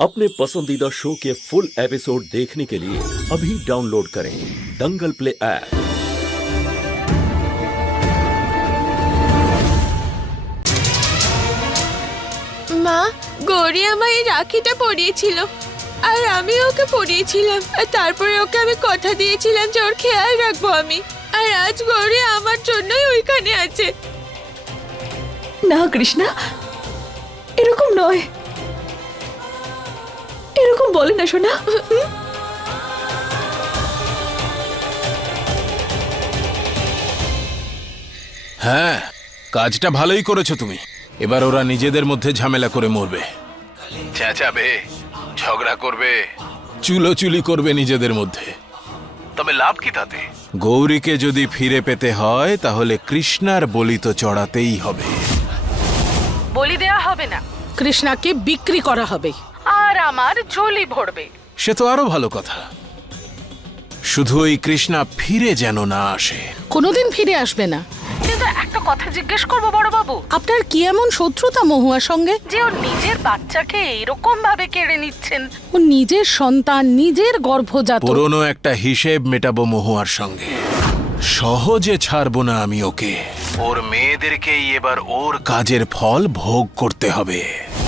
अपने पसंदीदा शो के फुल एपिसोड देखने के लिए अभी डाउनलोड करें दंगल प्ले ऐप। মা, গৌরী আমায় এই রাখিটা পরিয়েছিল আর আমি ওকে পরিয়েছিলাম, আর তারপরে ওকে আমি কথা দিয়েছিলাম যে ওর খেয়াল রাখবো আমি। আর আজ গৌরী আমার জন্যই ওইখানে আছে। না কৃষ্ণা, এরকম নয়, এরকম বলে না সোনা। হ্যাঁ, কাজটা ভালোই করেছো তুমি। এবার ওরা নিজেদের মধ্যে ঝামেলা করে মরবে, চেঁচাবে, ঝগড়া করবে, চুলোচুলি করবে নিজেদের মধ্যে। তবে লাভ কি তাতে? গৌরীকে যদি ফিরে পেতে হয় তাহলে কৃষ্ণার বলি তো চড়াতেই হবে। বলি দেয়া হবে না, কৃষ্ণাকে বিক্রি করা হবে আর আমার ঝোলি ভরবে। সে তো আরো ভালো কথা, শুধু ওই কৃষ্ণা ফিরে যেন না আসে। কোনোদিন ফিরে আসবে না। কিন্তু একটা কথা জিজ্ঞেস করবো বড় বাবু, আপনার কি এমন শত্রুতা মহুয়ার সঙ্গে যে ওর নিজের বাচ্চাকে এরকম ভাবে কেড়ে নিচ্ছেন? ও নিজের সন্তান, নিজের গর্ভজাত। পুরনো একটা হিসেব মেটাবো মহুয়ার সঙ্গে। সহজে ছাড়বো না আমি ওকে। ওর মেয়েদেরকেই এবার ওর কাজের ফল ভোগ করতে হবে।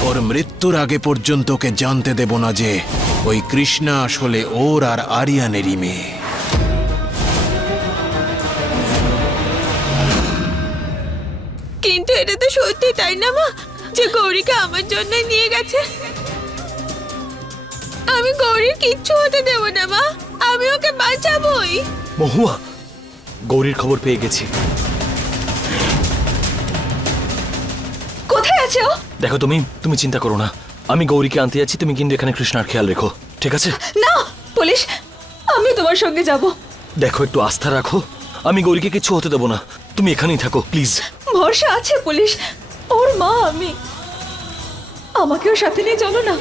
ওর মৃত্যুর আগে পর্যন্ত ওকে জানতে দেব না যে ওই কৃষ্ণা আসলে ওর আর আরিয়ানেরই মেয়ে। কিন্তু এটা তো সত্যি, তাই না মা, যে গৌরীকে আমার জন্য নিয়ে গেছে? আমি গৌরীর কিচ্ছু হতে দেব না মা, আমি ওকে বাঁচাবই। মহুয়া, গৌরীর খবর পেয়ে গেছি। কোথায় আছে ও? দেখো, তুমি চিন্তা করো না, আমি গৌরীকে আনতে যাচ্ছি। তুমি কিন্তু এখানে কৃষ্ণার খেয়াল রেখো, ঠিক আছে? না পুলিশ, আমি তোমার সঙ্গে যাব। দেখো, একটু আস্থা রাখো, আমি গৌরীকে কিছু হতে দেবো না। তুমি এখানেই থাকো প্লিজ। ভরসা আছে পুলিশ, ওর মা আমি, আমাকেও সাথে নিয়ে চলো না।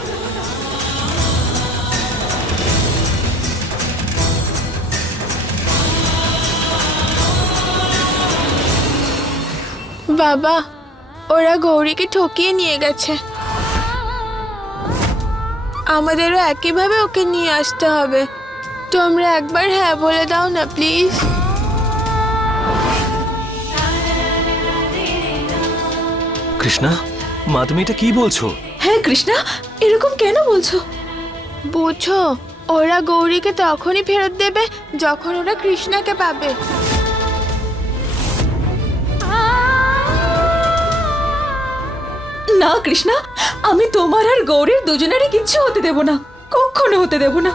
বাবা, ওরা গৌরীকে ঠকিয়ে নিয়ে গেছে, আমাদেরও একইভাবে ওকে নিয়ে আসতে হবে। তোমরা একবার হ্যাঁ বলে দাও না প্লিজ। কৃষ্ণা, মা তুমি এটা কি বলছো? হ্যাঁ কৃষ্ণা, এরকম কেন বলছো? বুঝো, ওরা গৌরীকে তখনই ফেরত দেবে যখন ওরা কৃষ্ণাকে পাবে। না কৃষ্ণা, আমি তোমার আর গৌরীর দুজনেরই কিচ্ছু হতে দেব না, কখনো হতে দেব না।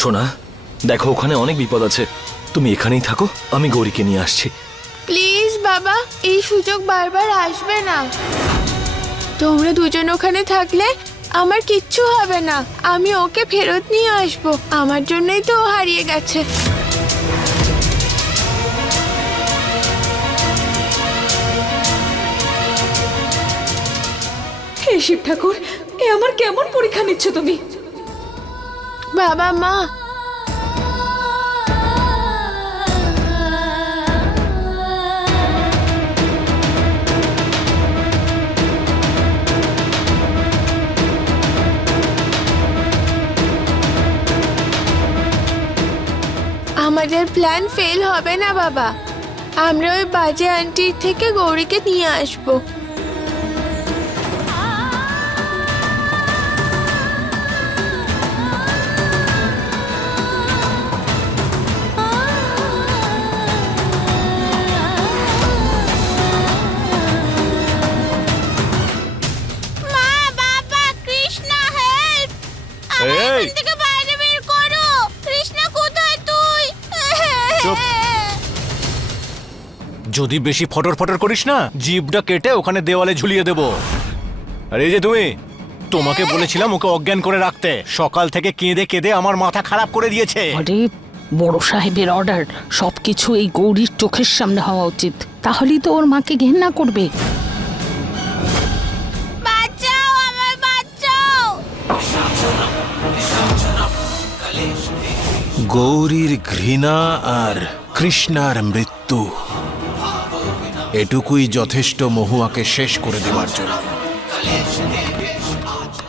সোনা, দেখো ওখানে অনেক বিপদ আছে, তুমি এখানেই থাকো, আমি গৌরীকে নিয়ে আসছি। প্লিজ বাবা, এই সুযোগ বারবার আসবে না। তোমরা দুজন ওখানে থাকলে আমার কিচ্ছু হবে না, আমি ওকে ফেরত নিয়ে আসবো। আমার জন্যই তো ও হারিয়ে গেছে। হে শিব ঠাকুর, এ আমার কেমন পরীক্ষা নিচ্ছ তুমি? বাবা মা, আমাদের প্ল্যান ফেল হবে না বাবা। আমরা ওই বাজে আন্টির থেকে গৌরীকে নিয়ে আসবো। মা, বাবা, কৃষ্ণা হেল্প! এই! এখান থেকে বাইরে বের করো। কৃষ্ণা কোথায় তুই? চুপ! যদি বেশি ফটর ফটর করিস না, জিভটা কেটে ওখানে দেওয়ালে ঝুলিয়ে দেব। আরে এই যে তুমি, তোমাকে বলেছিলাম ওকে অজ্ঞান করে রাখতে। সকাল থেকে কেঁদে কেঁদে আমার মাথা খারাপ করে দিয়েছে। আরে বড় সাহেবের অর্ডার, সবকিছু এই গৌরীর চোখের সামনে হওয়া উচিত, তাহলেই তো ওর মাকে ঘেন্না করবে। বাঁচাও, আমায় বাঁচাও। গৌরীর ঘৃণা আর কৃষ্ণার মৃত্যু, এটুকুই যথেষ্ট মহুয়াকে শেষ করে দেওয়ার জন্য।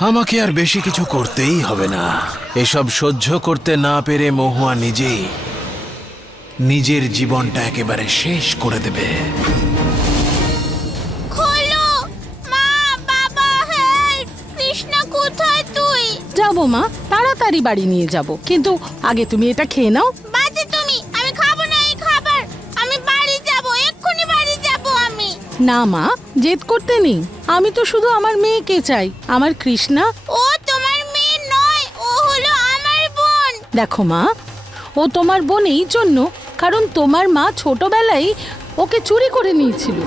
আমাকে আর বেশি কিছু করতেই হবে না। এসব সহ্য করতে না পেরে মহুয়া নিজেই নিজের জীবনটা একেবারে শেষ করে দেবে। খোলো মা, বাবা, হেল্প! কৃষ্ণা কোথায় তুই? যাবো মা, তাড়াতাড়ি বাড়ি নিয়ে যাব, কিন্তু আগে তুমি এটা খেয়ে নাও। বাজে তুমি, আমি খাবো না এই খাবার। আমি বাড়ি যাব, এক্ষুনি বাড়ি যাব আমি। না মা, জেদ করতে নেই। আমি তো শুধু আমার মেয়েকে চাই, আমার কৃষ্ণা। ও তোমার মেয়ে নয়, ও হলো আমার বোন। দেখো মা, ও তোমার বোন এই জন্য কারণ তোমার মা ছোটবেলায় ওকে চুরি করে নিয়েছিল।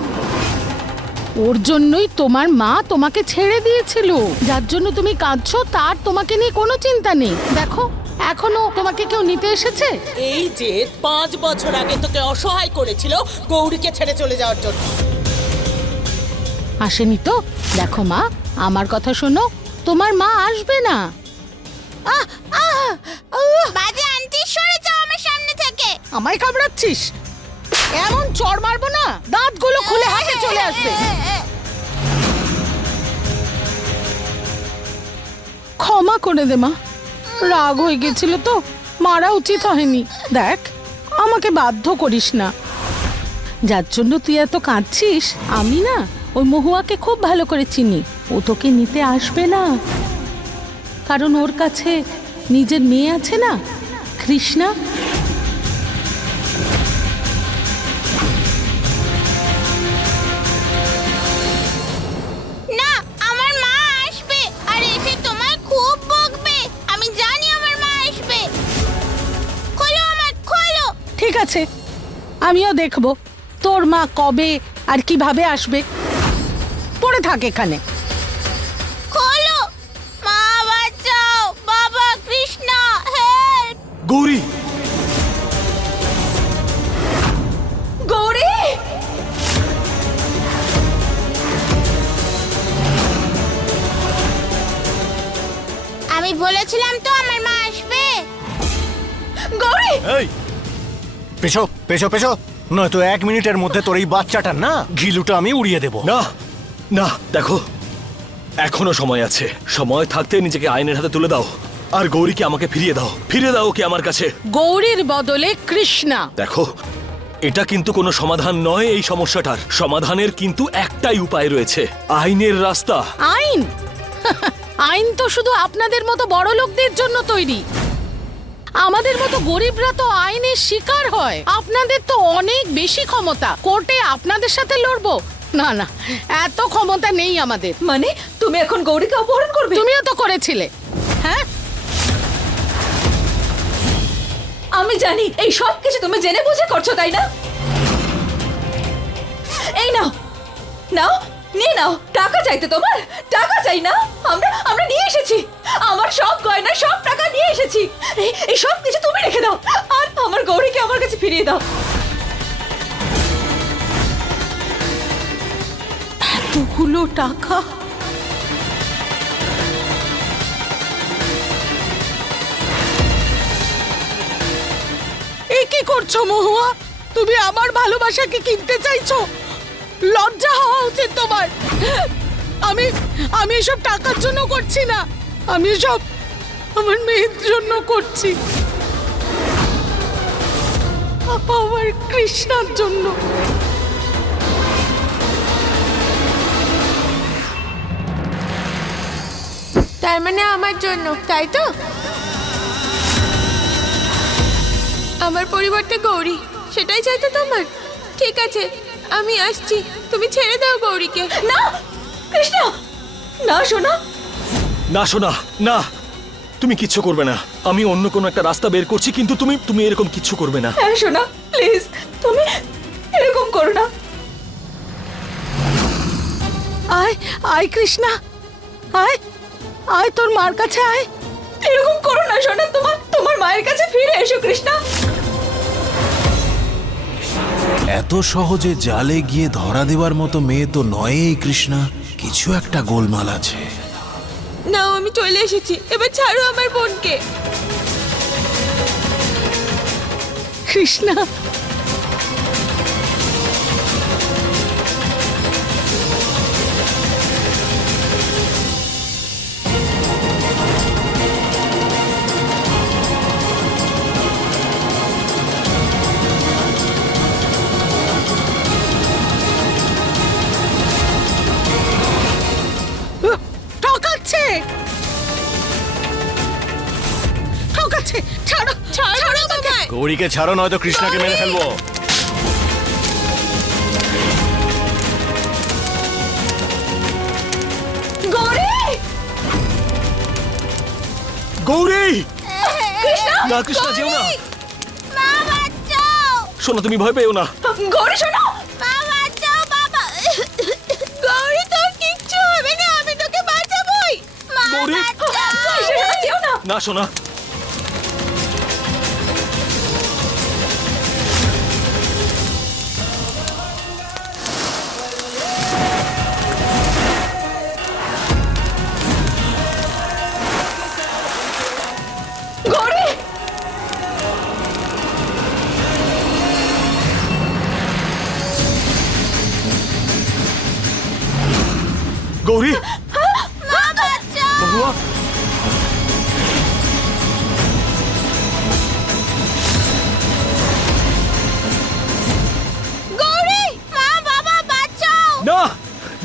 ওর জন্যই তোমার মা তোমাকে ছেড়ে দিয়েছিল। যার জন্য তুমি কাঁদছো, তার তোমাকে নিয়ে কোনো চিন্তা নেই। দেখো, এখনো তোমাকে কেউ নিতে এসেছে? এই যে 5 বছর আগে তোকে অসহায় করেছিল গৌরীকে ছেড়ে চলে যাওয়ার জন্য। আসেনি তো? দেখো মা, আমার কথা শোনো, তোমার মা আসবে না। বাজে আন্টি, সরে যাও আমার সামনে থেকে। আমায় কামড়াচ্ছিস? এমন চড় মারবো না, দাঁতগুলো খুলে হাতে চলে আসবে। ক্ষমা করে দে মা, রাগ হয়ে গেছিল তো, মারা উচিত হয়নি। দেখ, আমাকে বাধ্য করিস না। যার জন্য তুই এত কাঁদছিস, আমি না ওই মহুয়াকে খুব ভালো করে চিনি। ও তোকে নিতে আসবে না, কারণ ওর কাছে নিজের মেয়ে আছে না, কৃষ্ণা। না, আমার মা আসবে আর এসে তোমায় খুব বকবে। আমি জানি আমার মা আসবে। খোলো আমার, খোলো। ঠিক আছে, আমিও দেখব তোর মা কবে আর কিভাবে আসবে। পড়ে থাক এখানে। খোলো মা, বাঁচাও। বাবা, কৃষ্ণা, হেল্প! গৌরী! গৌরী! আমি বলেছিলাম তো আমার মা আসবে। গৌরী! এই পেছো পেছো পেছো, নয়তো 1 মিনিটের মধ্যে তোর এই বাচ্চাটা না ঘিলুটা আমি উড়িয়ে দেব। না না, দেখো, এখনো সময় আছে। সময় থাকতে নিজেকে আইনের হাতে তুলে দাও আর গৌরীকে আমাকে ফিরিয়ে দাও। ফিরিয়ে দাও ওকে আমার কাছে। গৌরীর বদলে কৃষ্ণা। দেখো, এটা কিন্তু কোনো সমাধান নয় এই সমস্যাটার। সমাধানের কিন্তু একটাই উপায় রয়েছে, আইনের রাস্তা। আইন? আইন তো শুধু আপনাদের মতো বড় লোকদের জন্য তৈরি। আমাদের মতো গরিবরা তো আইনের শিকার হয়। আপনাদের তো অনেক বেশি ক্ষমতা, কোর্টে আপনাদের সাথে লড়বো? না না, এত ক্ষমতা নেই আমাদের। মানে তুমি এখন গৌরীকে অপহরণ করবে? তুমিও তো করেছিলে, হ্যাঁ? আমি জানি এই সব কিছু তুমি জেনে বুঝে করছো, তাই না? এই নাও, নাও, নিয়ে নাও। টাকা চাইতে তোমার? টাকা চাই না? আমরা নিয়ে এসেছি। আমার সব গয়না, সব টাকা নিয়ে এসেছি। এই সব কিছু তুমি রেখে দাও আর আমার গৌরীকে আমার কাছে ফিরিয়ে দাও। এতগুলো টাকা? এই কি করছো মহুয়া? তুমি আমার ভালোবাসাকে কিনতে চাইছো? লজ্জা হওয়া উচিত তোমার। আমি এসব টাকার জন্য করছি না, আমি এসব আমার মেয়ের জন্য করছি, আমার কৃষ্ণার জন্য। তার মানে আমার জন্য, তাই তো? আমার পরিবর্তে গৌরী, সেটাই চাইতো তোমার? ঠিক আছে, আমি আসছি। তুমি ছেড়ে দাও গৌরীকে। না কৃষ্ণ, না সোনা। না শোনা, না, তুমি কিচ্ছু করবে না। আমি অন্য কোনো একটা রাস্তা বের করছি, কিন্তু তুমি এরকম কিচ্ছু করবে না। হ্যাঁ সোনা, প্লিজ তুমি এরকম করো না। আয় আয় কৃষ্ণা, আয় আয়, তোর মার কাছে আয়। এরকম করো না সোনা, তোমার মায়ের কাছে ফিরে এসো কৃষ্ণা। এত সহজে জালে গিয়ে ধরা দেওয়ার মতো মেয়ে তো নয় এই কৃষ্ণা। কিছু একটা গোলমাল আছে। নাও, আমি চলে এসেছি। এবার ছাড়ো আমার বোনকে। কৃষ্ণা, গৌরীকে ছাড়ো, নয়তো কৃষ্ণাকে মেরে ফেলবো। গৌরী! গৌরী! কৃষ্ণ! না কৃষ্ণা, যেও না। মা বাঁচাও! শোনো, তুমি ভয় পেও না। গৌরী শোনো! মা বাঁচাও বাবা! গৌরী, তোর কিচ্ছু হবে না, আমি তোকে বাঁচাবই। মা গৌরী! বাঁচাও! কৃষ্ণ, যেও না! না শোনা। গৌরী! গৌরী! মা বাঁচাও! মহুয়া! গৌরী! মা বাবা বাঁচাও! না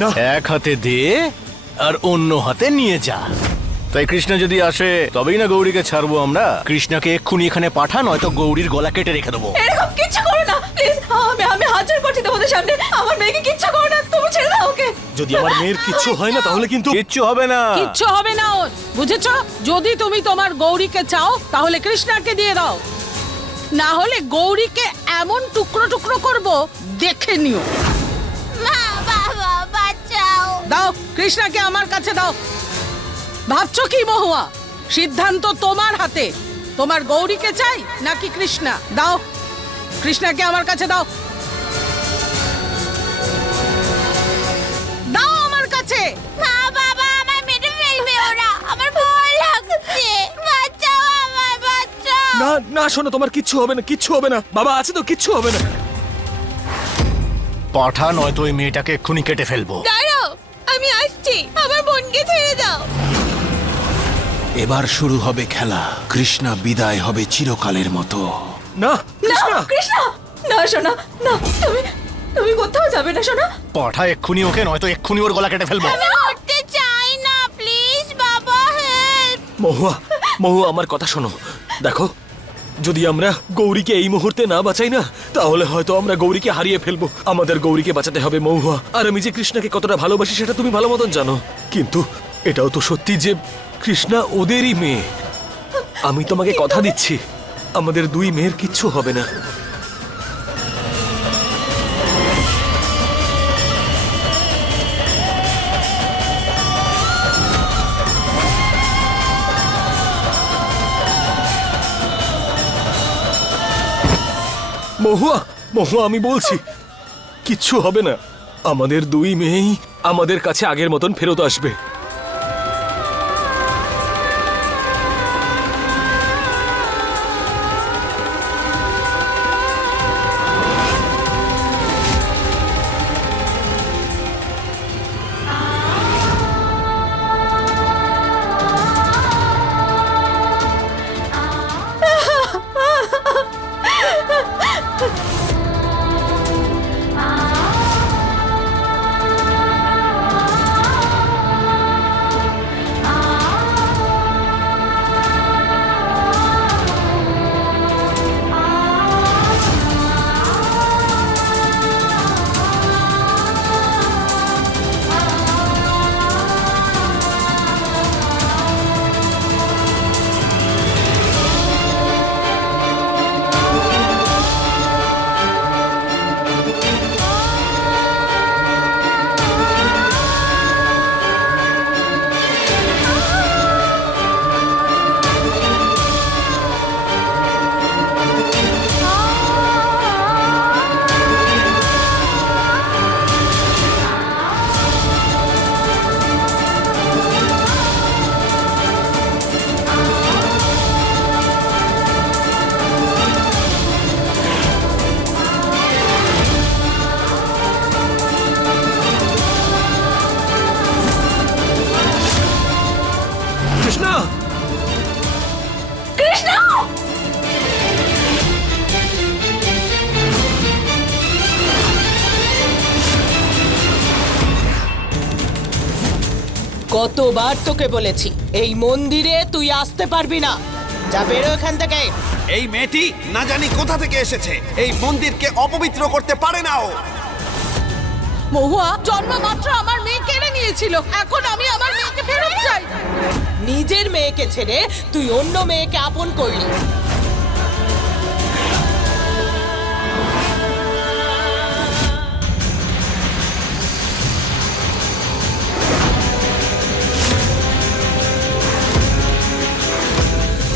না, এক হাতে দে আর অন্য হাতে নিয়ে যা। তাই কৃষ্ণ যদি আসে তবেই না গৌরীকে ছাড়বো আমরা। কৃষ্ণকে এক্ষুনি এখানে পাঠা, নয়তো গৌরীর গলা কেটে রেখে দেবো। এরকম কিচ্ছু করো না প্লিজ। আমি হাত জোড় করছি তোমাদের সামনে, আমার মেয়েকে কিচ্ছু করো না, তুমি ছেড়ে দাও ওকে। যদি আমার মেয়ের কিচ্ছু হয় না তাহলে কিন্তু কিচ্ছু হবে না। কিচ্ছু হবে না ওর, বুঝেছো? যদি তুমি তোমার গৌরীকে চাও তাহলে কৃষ্ণাকে দিয়ে দাও, না হলে গৌরীকে এমন টুকরো টুকরো করব, দেখে নিও। মা বাবা বাঁচাও! দাও কৃষ্ণাকে আমার কাছে দাও। ভাবছো কি মহুয়া? সিদ্ধান্ত তোমার হাতে। তোমার গৌরীকে চাই নাকি কৃষ্ণা? দাও কৃষ্ণাকে আমার কাছে দাও। দাও আমার কাছে। মা বাবা, আমায় মেরে ফেলবে ওরা, আমার ভয় লাগছে। বাঁচাও, আমায় বাঁচাও! না না শোনো, তোমার কিচ্ছু হবে না, কিচ্ছু হবে না। বাবা আছে তো, কিচ্ছু হবে না। পাঠা, নয়তো ওই মেয়েটাকে এক্ষুনি কেটে ফেলবো। দাঁড়াও, আমি আসছি। আমার বোনকে ছেড়ে দাও। এবার শুরু হবে খেলা। কৃষ্ণা বিদায় হবে চিরকালের মতো। না না কৃষ্ণা! কৃষ্ণ! না শোনা, না, তুমি কোথাও যাবে না শোনা। পাঠা এক্ষুনি ওকে, নয়তো এক্ষুনি ওর গলা কেটে ফেলবো। আমি মরতে চাই না, প্লিজ বাবা, হেল্প! মহুয়া, মহুয়া আমার কথা শোনো। দেখো, যদি আমরা গৌরীকে এই মুহূর্তে না বাঁচাই না, তাহলে হয়তো আমরা গৌরীকে হারিয়ে ফেলবো। আমাদের গৌরীকে বাঁচাতে হবে মহুয়া। আর আমি যে কৃষ্ণাকে কতটা ভালোবাসি সেটা তুমি ভালো মতন জানো। কিন্তু এটাও তো সত্যি যে কৃষ্ণা ওদেরই মেয়ে। আমি তোমাকে কথা দিচ্ছি, আমাদের দুই মেয়ের কিচ্ছু হবে না। মহুয়া, মহুয়া আমি বলছি কিচ্ছু হবে না। আমাদের দুই মেয়েই আমাদের কাছে আগের মতন ফেরত আসবে। কৃষ্ণা! কৃষ্ণ! কতবার তোকে বলেছি এই মন্দিরে তুই আসতে পারবি না। যা বেরো এখান থেকে। এই মেয়েটি না জানি কোথা থেকে এসেছে, এই মন্দিরকে অপবিত্র করতে পারে না ও। মহুয়া জন্ম মাত্র আমার মেয়ে কেড়ে নিয়েছিল, এখন আমি আমার মেয়েকে ফেরত চাই। নিজের মেয়েকে ছেড়ে তুই অন্য মেয়েকে আপন করলি।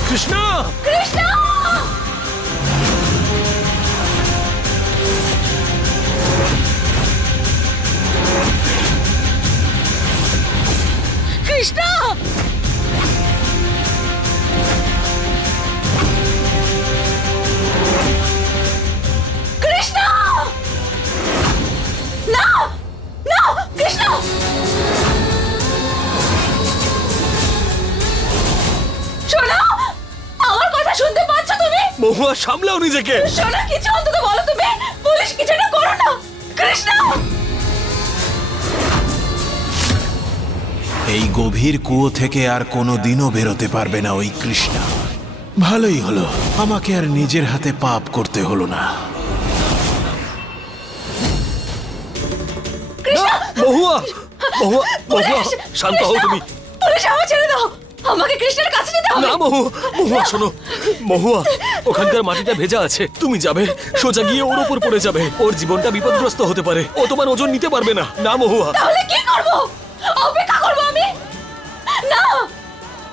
কৃষ্ণা! কৃষ্ণ! কৃষ্ণ! কৃষ্ণ! না! না! কৃষ্ণ! শোনো! আমার কথা শুনতে পাচ্ছ তুমি? মহুয়া, সামলাও নিজেকে। শোনো, কিছু অন্তত বলো তুমি। পুলিশ কিছু একটা করো না। কৃষ্ণ! এই গভীর কুয়ো থেকে আর কোনো দিনও বেরোতে পারবে না ওই কৃষ্ণা। ভালোই হলো, আমাকে আর নিজের হাতে পাপ করতে হলো না। মহুয়া! মহুয়া! মহুয়া, শান্ত হও তুমি। পুলিশ, আমাকে ছেড়ে দাও। আমাকে কৃষ্ণের কাছে যেতে হবে। না মহুয়া, মহুয়া শোনো। মহুয়া, ওখানকার মাটিটা ভেজা আছে, তুমি যাবে সোজা গিয়ে ওর উপর পড়ে যাবে। ওর জীবনটা বিপদগ্রস্ত হতে পারে, ও তোমার ওজন নিতে পারবে না। না মহুয়া। তাহলে কি করব? অপেক্ষা করব আমি? না!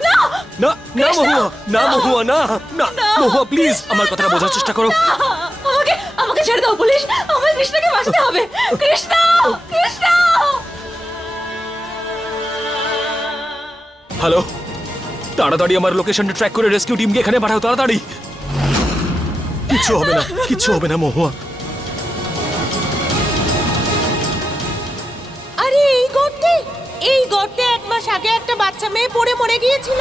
না! না না মহুয়া, না মহুয়া, না না মহুয়া, প্লিজ আমার কথাটা বোঝার চেষ্টা করো। আমাকে আমাকে ছেড়ে দাও পুলিশ। আমার কৃষ্ণকে বাঁচাতে হবে। কৃষ্ণ! কৃষ্ণ! হ্যালো, তাড়াতাড়ি আমার লোকেশনটা ট্র্যাক করে রেস্কিউ টিমকে এখানে পাঠাও, তাড়াতাড়ি। কিচ্ছু হবে না, কিচ্ছু হবে না মহুয়া। আরে এই গর্তে 1 মাস আগে একটা বাচ্চা মেয়ে পড়ে মরে গিয়েছিল।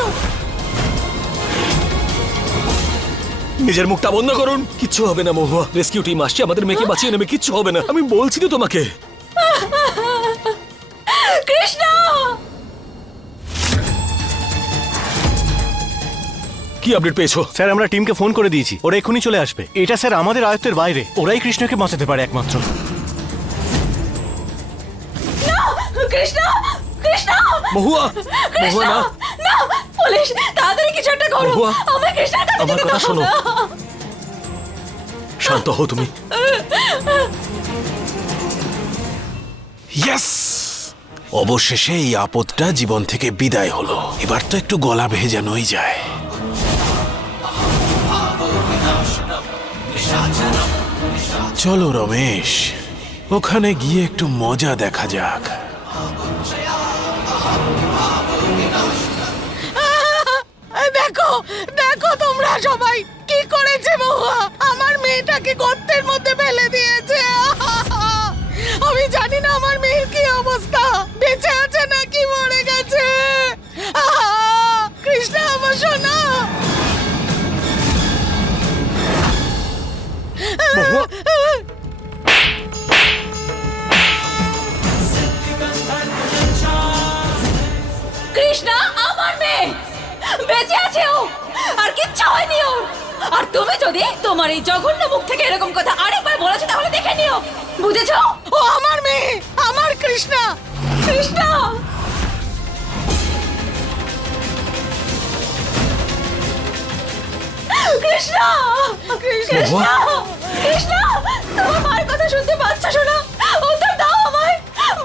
নিজের মুখটা বন্ধ করুন। কিচ্ছু হবে না মহুয়া, রেস্কিউ টিম আসছে, আমাদের মেয়েকে বাঁচিয়ে নেবে। কিচ্ছু হবে না, আমি বলছি তো তোমাকে। কৃষ্ণ! কি আপডেট পেয়েছো? স্যার, আমরা টিমকে ফোন করে দিয়েছি, ওরা এক্ষুনি চলে আসবে। এটা স্যার আমাদের আয়ত্তের বাইরে, ওরাই কৃষ্ণকে বাঁচাতে পারে একমাত্র। না! কৃষ্ণ! কৃষ্ণ! মহুয়া! মহুয়া না! না! পুলিশ, তাড়াতাড়ি কিছু একটা করো। মহুয়া, আমার কৃষ্ণের কাছে আমার যেতে কথা দাও শোনো। না। শান্ত হও তুমি। ইয়েস! অবশেষে এই আপদটা জীবন থেকে বিদায় হলো। এবার তো একটু গলা ভেজানোই যায়। চলো রমেশ, ওখানে গিয়ে একটু মজা দেখা যাক। দেখো দেখো তোমরা সবাই কি করেছে মহুয়া, আমার মেয়েটাকে গর্তের মধ্যে ফেলে দিয়েছে। আমি জানি না আমার মেয়ের কি অবস্থা, বেঁচে আছে নাকি মরে গেছে। কৃষ্ণ, আমার সোনা। মহুয়া! কৃষ্ণ আমার মেয়ে বেঁচে আছে, ও আর কিচ্ছু হয়নি ওর। আর তুমি যদি তোমার এই জঘন্য মুখ থেকে এরকম কথা আরেকবার বলেছো তাহলে দেখে নিও, বুঝেছো? ও আমার মেয়ে, আমার কৃষ্ণা। কৃষ্ণ! কৃষ্ণ! কৃষ্ণ! কৃষ্ণ! তোমার মায়ের কথা শুনতে পাচ্ছ? শোনো, উত্তর দাও আমায়,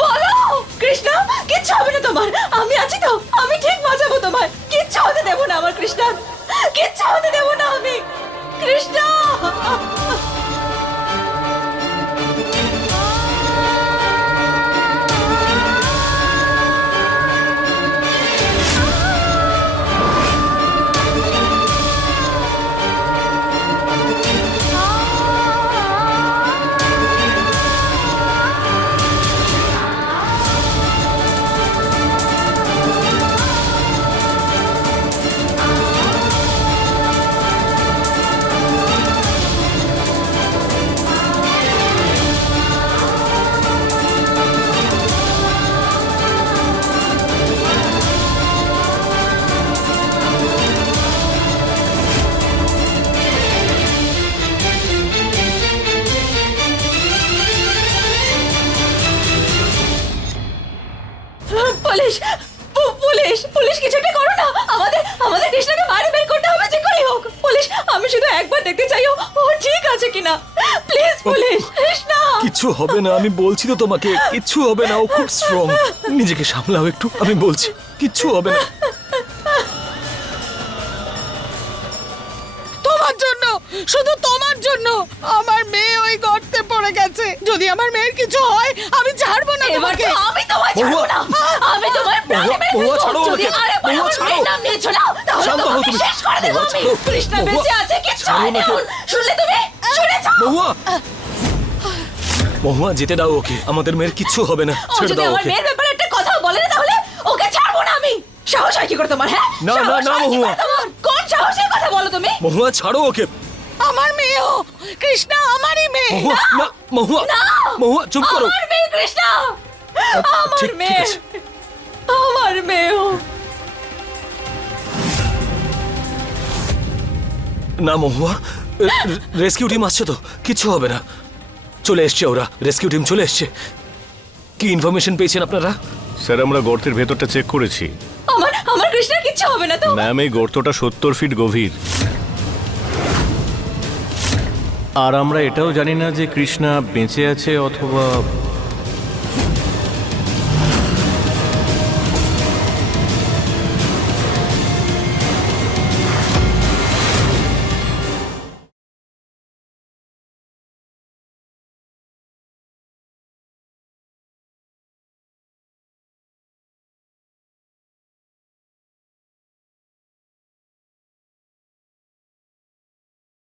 বলো। কৃষ্ণ, কিচ্ছু হবে না তোমার, আমি আছি তো, আমি ঠিক বাঁচাবো তোমার। কিচ্ছু হতে দেবো না আমার কৃষ্ণ, কিচ্ছু হতে দেবো না আমি। কৃষ্ণ! পুলিশ পুলিশ পুলিশ কিছু একটা করো না, আমাদের আমাদের কৃষ্ণাকে বাইরে বের করতে হবে যে করেই হোক। পুলিশ, আমি শুধু একবার দেখতে চাই ও ঠিক আছে কিনা। Please police, Krishna. কিচ্ছু হবে না, আমি বলছি তো তোমাকে, কিচ্ছু হবে না, ও খুব স্ট্রং। নিজেকে সামলাও একটু, আমি বলছি কিচ্ছু হবে না। তোমার জন্য, শুধু তোমার জন্য আমার মেয়ে ওই গর্তে পড়ে গেছে। যদি আমার মেয়ের কিছু হয় আমি ছাড়বো না এবার তোমাকে। তো আমি তোমায় ছাড়বো না, আমি তোমায় প্রাণে মেরে মহুয়া, ফেলবো। ছাড়ো যদি আমাকে। আরেকবার মহুয়া, আমার ছাড়ো। মেয়ের নাম নিয়েছো না, তাহলে শান্ত হও তোমাকে তুমি। শেষ করে দেবো মহুয়া, আমি। ছাড়ো। কৃষ্ণা মহুয়া, বেঁচে আছে, কিচ্ছু ছাড়ো হয়নি আমাকে। ওর। শুনলে তুমি? শুনেছো? মহুয়া, মহুয়া যেতে দাও ওকে, আমাদের মেয়ের কিচ্ছু হবে না, ও ছেড়ে যদি দাও আমার ওকে। মেয়ের ব্যাপারে একটা কথা বলে না, তাহলে ওকে ছাড়বো না আমি। সাহস হয় কি করে তোমার? হ্যাঁ, না, না, সাহস না, হয় কি করে মহুয়া। তোমার? কোন সাহসের কথা বলো তুমি? মহুয়া ছাড়ো ওকে। আমার মেয়েও, কৃষ্ণা আমারই মেয়ে। মহুয়া, না, মহুয়া, না, মহুয়া চুপ করো। আমার মেয়ে কৃষ্ণা, আমার ঠিক মেয়ে, আছে। আমার মেয়েও। না মহুয়া, রেস্কিউ টিম আসছে তো, কিচ্ছু হবে না। চলে এসছে ওরা, রেস্কিউ টিম চলে এসছে। কি ইনফরমেশন পেয়েছেন আপনারা? স্যার, আমরা গর্তের ভেতরটা চেক করেছি। আমার আমার কৃষ্ণার কিচ্ছু হবে না তো? ম্যাম, এই গর্তটা 70 ফিট গভীর। আর আমরা এটাও জানি না যে কৃষ্ণা বেঁচে আছে অথবা